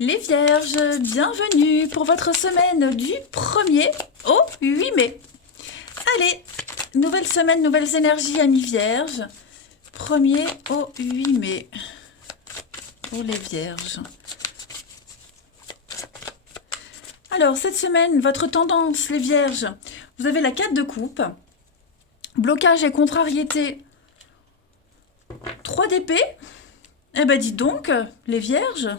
Les Vierges, bienvenue pour votre semaine du 1er au 8 mai. Allez, nouvelle semaine, nouvelles énergies, amis Vierges. 1er au 8 mai pour les Vierges. Alors, cette semaine, votre tendance, les Vierges, vous avez la 4 de coupe, blocage et contrariété, 3 d'épée. Eh ben, dites donc, les Vierges,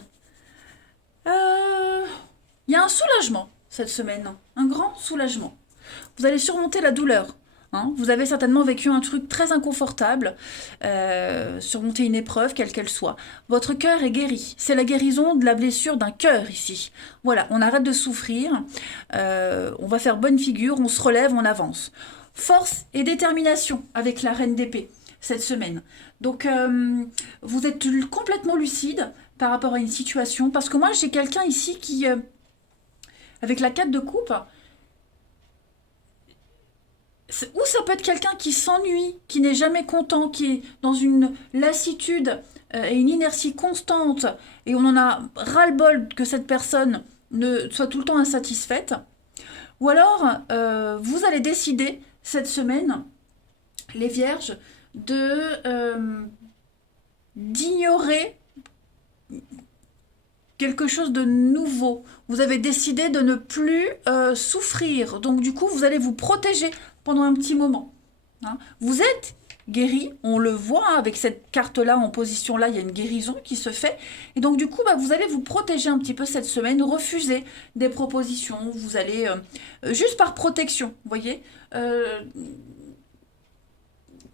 il y a un soulagement cette semaine, un grand soulagement. Vous allez surmonter la douleur. Hein. Vous avez certainement vécu un truc très inconfortable, surmonter une épreuve, quelle qu'elle soit. Votre cœur est guéri. C'est la guérison de la blessure d'un cœur ici. Voilà, on arrête de souffrir, on va faire bonne figure, on se relève, on avance. Force et détermination avec la reine d'épée cette semaine. Donc, vous êtes complètement lucide par rapport à une situation. Parce que moi, j'ai quelqu'un ici qui, avec la 4 de coupe, ou ça peut être quelqu'un qui s'ennuie, qui n'est jamais content, qui est dans une lassitude et une inertie constante, et on en a ras-le-bol que cette personne ne soit tout le temps insatisfaite. Ou alors, vous allez décider cette semaine, les Vierges, d'ignorer quelque chose de nouveau. Vous avez décidé de ne plus souffrir. Donc du coup, vous allez vous protéger pendant un petit moment. Hein. Vous êtes guéri, on le voit hein, avec cette carte-là en position-là, il y a une guérison qui se fait. Et donc du coup, vous allez vous protéger un petit peu cette semaine, refuser des propositions. Vous allez, juste par protection, vous voyez,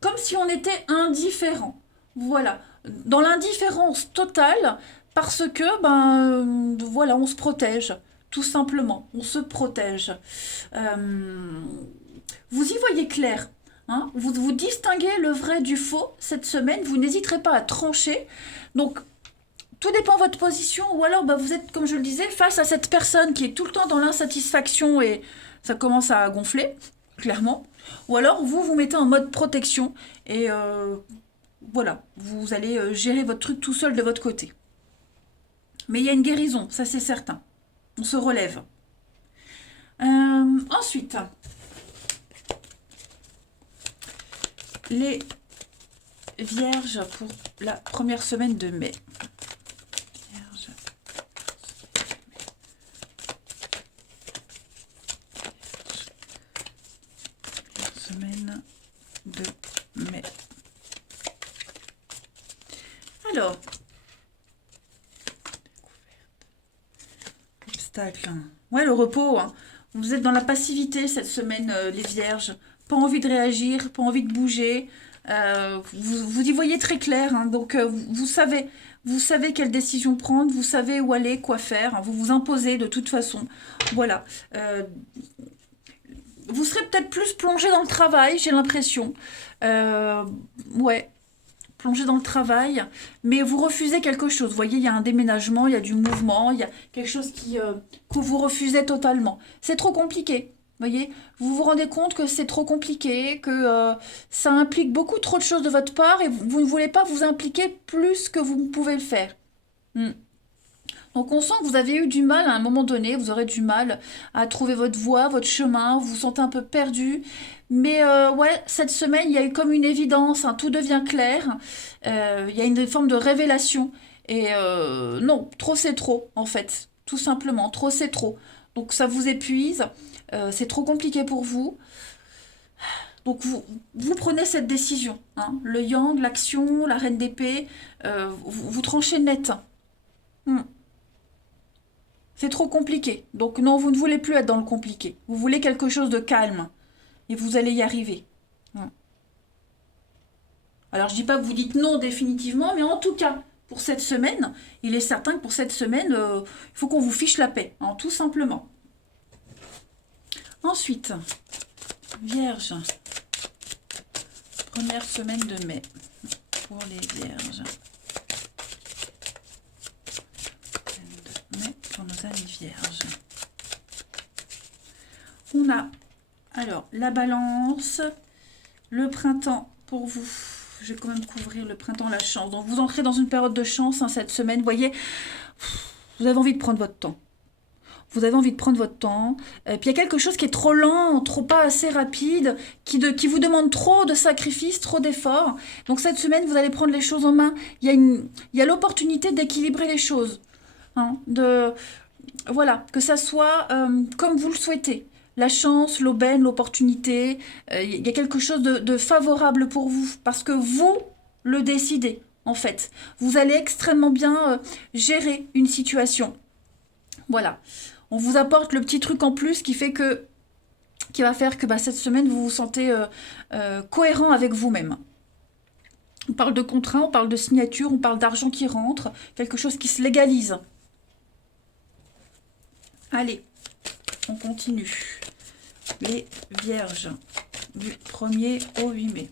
comme si on était indifférent. Voilà, dans l'indifférence totale, parce que, voilà, on se protège, tout simplement, on se protège. Vous y voyez clair, hein, vous distinguez le vrai du faux cette semaine, vous n'hésiterez pas à trancher. Donc, tout dépend de votre position, ou alors vous êtes, comme je le disais, face à cette personne qui est tout le temps dans l'insatisfaction et ça commence à gonfler, clairement. Ou alors vous vous mettez en mode protection et voilà, vous allez gérer votre truc tout seul de votre côté. Mais il y a une guérison, ça c'est certain. On se relève. Ensuite, les Vierges pour la première semaine de mai. Vierges. Semaine de mai. Alors, obstacle. Ouais, le repos. Hein. Vous êtes dans la passivité cette semaine, les Vierges. Pas envie de réagir, pas envie de bouger. Vous y voyez très clair. Hein. Donc, vous savez quelle décision prendre, vous savez où aller, quoi faire. Hein. Vous vous imposez de toute façon. Voilà. Vous serez peut-être plus plongé dans le travail, j'ai l'impression. Ouais, plongé dans le travail, mais vous refusez quelque chose. Vous voyez, il y a un déménagement, il y a du mouvement, il y a quelque chose que vous refusez totalement. C'est trop compliqué. Vous voyez, vous vous rendez compte que c'est trop compliqué, que ça implique beaucoup trop de choses de votre part et vous ne voulez pas vous impliquer plus que vous pouvez le faire. Hmm. Donc on sent que vous avez eu du mal à un moment donné, vous aurez du mal à trouver votre voie, votre chemin, vous vous sentez un peu perdu. Mais ouais, cette semaine, il y a eu comme une évidence, hein, tout devient clair, il y a une forme de révélation. Et non, trop c'est trop, en fait, tout simplement, trop c'est trop. Donc ça vous épuise, c'est trop compliqué pour vous. Donc vous prenez cette décision. Hein. Le yang, l'action, la reine d'épée, vous tranchez net. Hmm. C'est trop compliqué. Donc non, vous ne voulez plus être dans le compliqué. Vous voulez quelque chose de calme. Et vous allez y arriver. Ouais. Alors je dis pas que vous dites non définitivement, mais en tout cas, pour cette semaine, il est certain que pour cette semaine, il faut qu'on vous fiche la paix. Hein, tout simplement. Ensuite, Vierge. Première semaine de mai. Pour les Vierges. Mais pour nos amis Vierges. On a alors la balance, le printemps pour vous. Je vais quand même couvrir le printemps, la chance. Donc vous entrez dans une période de chance hein, cette semaine. Vous voyez, Vous avez envie de prendre votre temps. Vous avez envie de prendre votre temps. Et puis il y a quelque chose qui est trop lent, trop pas assez rapide, qui vous demande trop de sacrifices, trop d'efforts. Donc cette semaine, vous allez prendre les choses en main. Il y a l'opportunité d'équilibrer les choses. Hein, voilà, que ça soit comme vous le souhaitez. La chance, l'aubaine, l'opportunité, il y a quelque chose de favorable pour vous, parce que vous le décidez, en fait. Vous allez extrêmement bien gérer une situation. Voilà. On vous apporte le petit truc en plus qui va faire que cette semaine, vous vous sentez cohérent avec vous-même. On parle de contrat, on parle de signature, on parle d'argent qui rentre, quelque chose qui se légalise. Allez, on continue. Les vierges du 1er au 8 mai.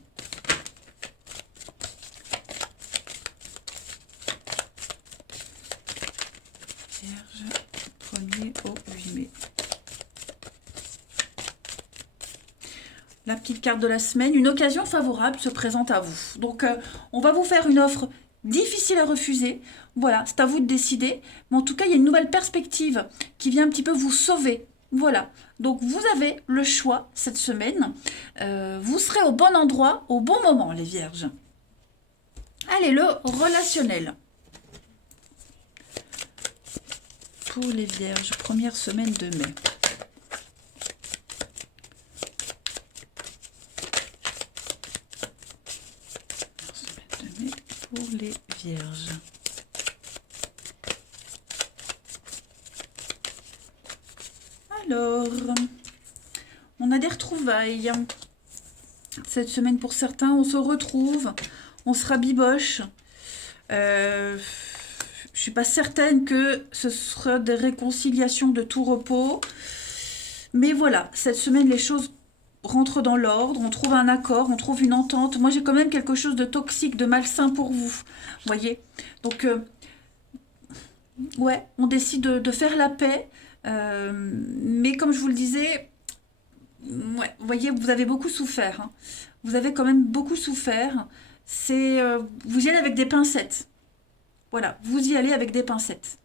Vierge, 1er au 8 mai. La petite carte de la semaine, une occasion favorable se présente à vous. Donc, on va vous faire une offre difficile à refuser. Voilà, c'est à vous de décider. Mais en tout cas, il y a une nouvelle perspective qui vient un petit peu vous sauver. Voilà, donc vous avez le choix cette semaine. Vous serez au bon endroit, au bon moment, les vierges. Allez, le relationnel. Pour les vierges, première semaine de mai. Semaine de mai pour les vierges. Alors, on a des retrouvailles. Cette semaine, pour certains, on se retrouve, on se rabiboche. Je suis pas certaine que ce sera des réconciliations de tout repos. Mais voilà, cette semaine, les choses rentrent dans l'ordre, on trouve un accord, on trouve une entente. Moi, j'ai quand même quelque chose de toxique, de malsain pour vous. Voyez? Donc, ouais, on décide de faire la paix. Mais comme je vous le disais, ouais, vous voyez, vous avez beaucoup souffert. Hein. Vous avez quand même beaucoup souffert. Vous y allez avec des pincettes. Voilà, vous y allez avec des pincettes.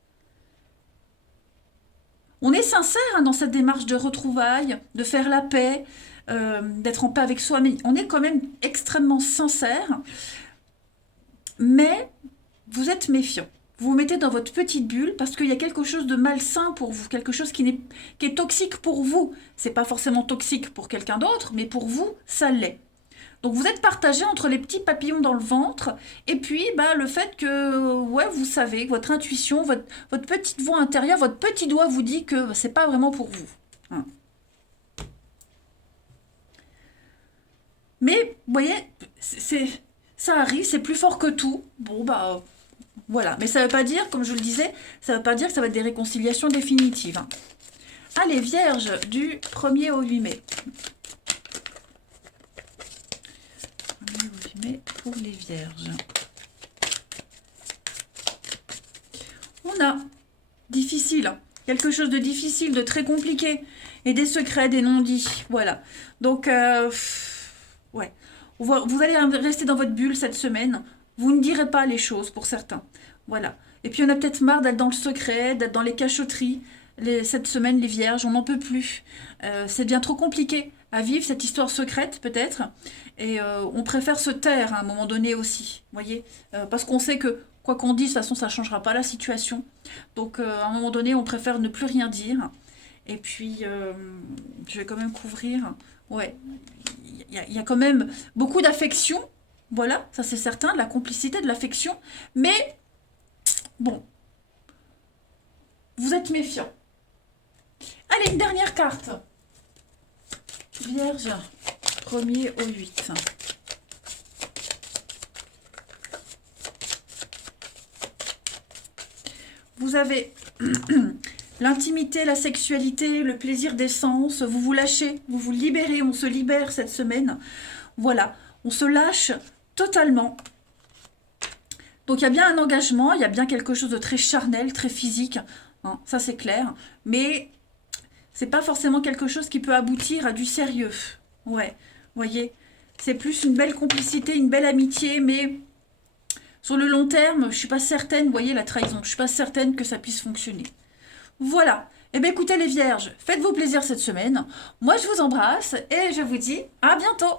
On est sincère hein, dans cette démarche de retrouvailles, de faire la paix, d'être en paix avec soi, mais on est quand même extrêmement sincère. Mais vous êtes méfiant. Vous vous mettez dans votre petite bulle parce qu'il y a quelque chose de malsain pour vous, quelque chose qui est toxique pour vous. C'est pas forcément toxique pour quelqu'un d'autre, mais pour vous, ça l'est. Donc vous êtes partagé entre les petits papillons dans le ventre et puis le fait que, ouais, vous savez, votre intuition, votre petite voix intérieure, votre petit doigt vous dit que c'est pas vraiment pour vous. Hein. Mais, vous voyez, ça arrive, c'est plus fort que tout. Bon, voilà. Mais ça ne veut pas dire, comme je le disais, ça ne veut pas dire que ça va être des réconciliations définitives. Hein. Allez, vierge, du 1er au 8 mai. 1er au 8 mai pour les vierges. On a difficile, quelque chose de difficile, de très compliqué. Et des secrets, des non-dits. Voilà. Donc, ouais. Vous allez rester dans votre bulle cette semaine. Vous ne direz pas les choses pour certains. Voilà. Et puis on a peut-être marre d'être dans le secret, d'être dans les cachotteries. Cette semaine, les vierges, on n'en peut plus. C'est bien trop compliqué à vivre, cette histoire secrète peut-être. Et on préfère se taire à un moment donné aussi. Voyez, parce qu'on sait que quoi qu'on dise, de toute façon, ça ne changera pas la situation. Donc à un moment donné, on préfère ne plus rien dire. Et puis, je vais quand même couvrir. Ouais, il y a quand même beaucoup d'affection. Voilà, ça c'est certain, de la complicité, de l'affection. Mais, bon, vous êtes méfiant. Allez, une dernière carte. Vierge, 1er au 8. Vous avez l'intimité, la sexualité, le plaisir des sens. Vous vous lâchez, vous vous libérez. On se libère cette semaine. Voilà, on se lâche totalement. Donc il y a bien un engagement, il y a bien quelque chose de très charnel, très physique. Hein, ça c'est clair. Mais c'est pas forcément quelque chose qui peut aboutir à du sérieux. Ouais, voyez, c'est plus une belle complicité, une belle amitié, mais Sur le long terme, je suis pas certaine, vous voyez, la trahison, je suis pas certaine que ça puisse fonctionner. Voilà. Eh bien, écoutez les vierges, faites-vous plaisir cette semaine. Moi, je vous embrasse et je vous dis à bientôt.